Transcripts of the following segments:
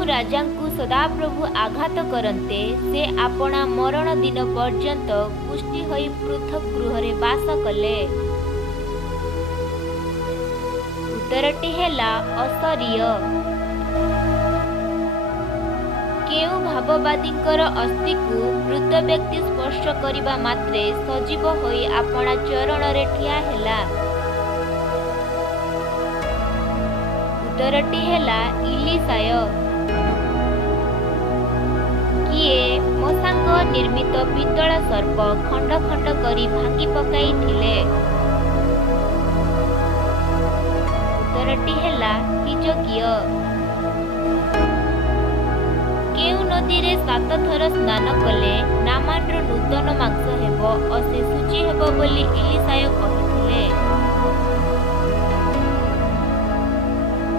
केउ राजा को सदाप्रभु आघात करते से आपणा मरण दिन पर्यंत पुष्टि होई पृथक गृह बास कले। उत्तरटी हेला असरीय। केउ भाववादींकर अस्थि को मृत व्यक्ति स्पर्श करिबा मात्रे सजीव होई आपणा चरण रे ठिया हेला। उत्तरटी हेला इलिसाय। किए मशांग निर्मित पितळ सर्प खंड खंड करी भांगी पकाई थिले। उत्तरटी हेला हिजकिय। केउ नदी रे 7 थर स्नान कले नामानर नूतन मांस हेब असे सूची हेब बोली इलिसाय कहिथिले।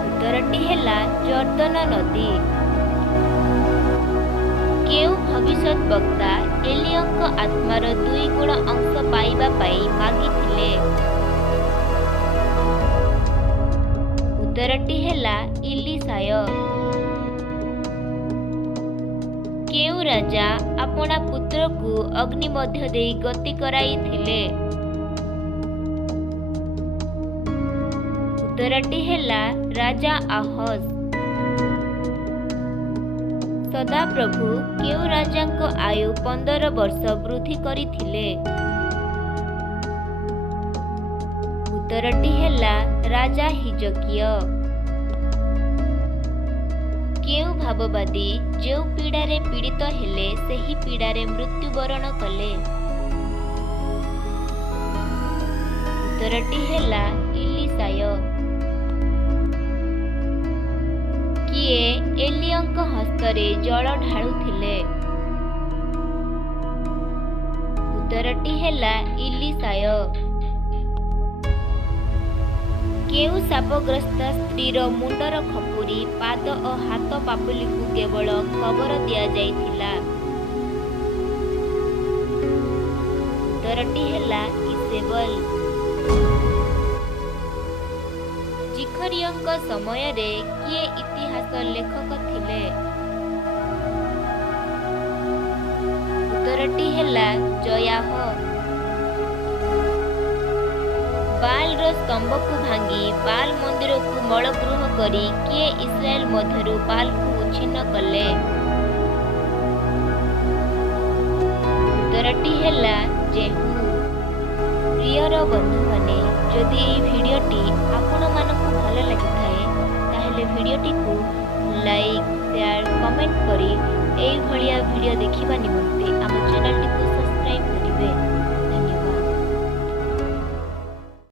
उत्तरटी हेला जर्दन नदी। केउ भविष्यत वक्ता एलियंक आत्मार 2 गुण अंश पाइबा पाई मागिथिले। उत्तरटी हेला इलिसाय। केउ राजा अपना पुत्र को अग्नि मध्य देई गति कराई थिले। उत्तरटी हेला राजा आहस। सदाप्रभु केउ राजा को आयु 15 वर्ष वृद्धि करिथिले। उत्तरटी हेला राजा हिजकिय। केउ भाववादी जो पीड़ारे पीड़ित हेले सेही पीड़ारे मृत्युवरण कले। उत्तरटी हेला इलिसाय। किए एलियंक हस्तरे जल ढाळुथिले। उत्तरटी हेला इलिसाय। केउ शापग्रस्त स्त्रीर मुंडर खपुरी पाद और हाथ पापुली को केवल खबर दिया जाइथिला। उत्तरटी हेला इसेबल। जिखरियंक समय रे किए इतिहास लेखक थिले। उत्तरटी हेला जयाह। बाल रो स्तंभ को भांगी बाल मंदिर को मलगृह करी किए इस्राएल मध्यरु बाल को उच्छिन्न कले। उत्तरटी हेला जेहू। प्रियर बंधु माने जदि এই ভিডিওটি आपण मानकु भल लागि थाए ताहेले ভিডিওটি को लाइक शेयर कमेंट करी एई भलिया ভিডিও देखिबा निमंते हम चैनल टी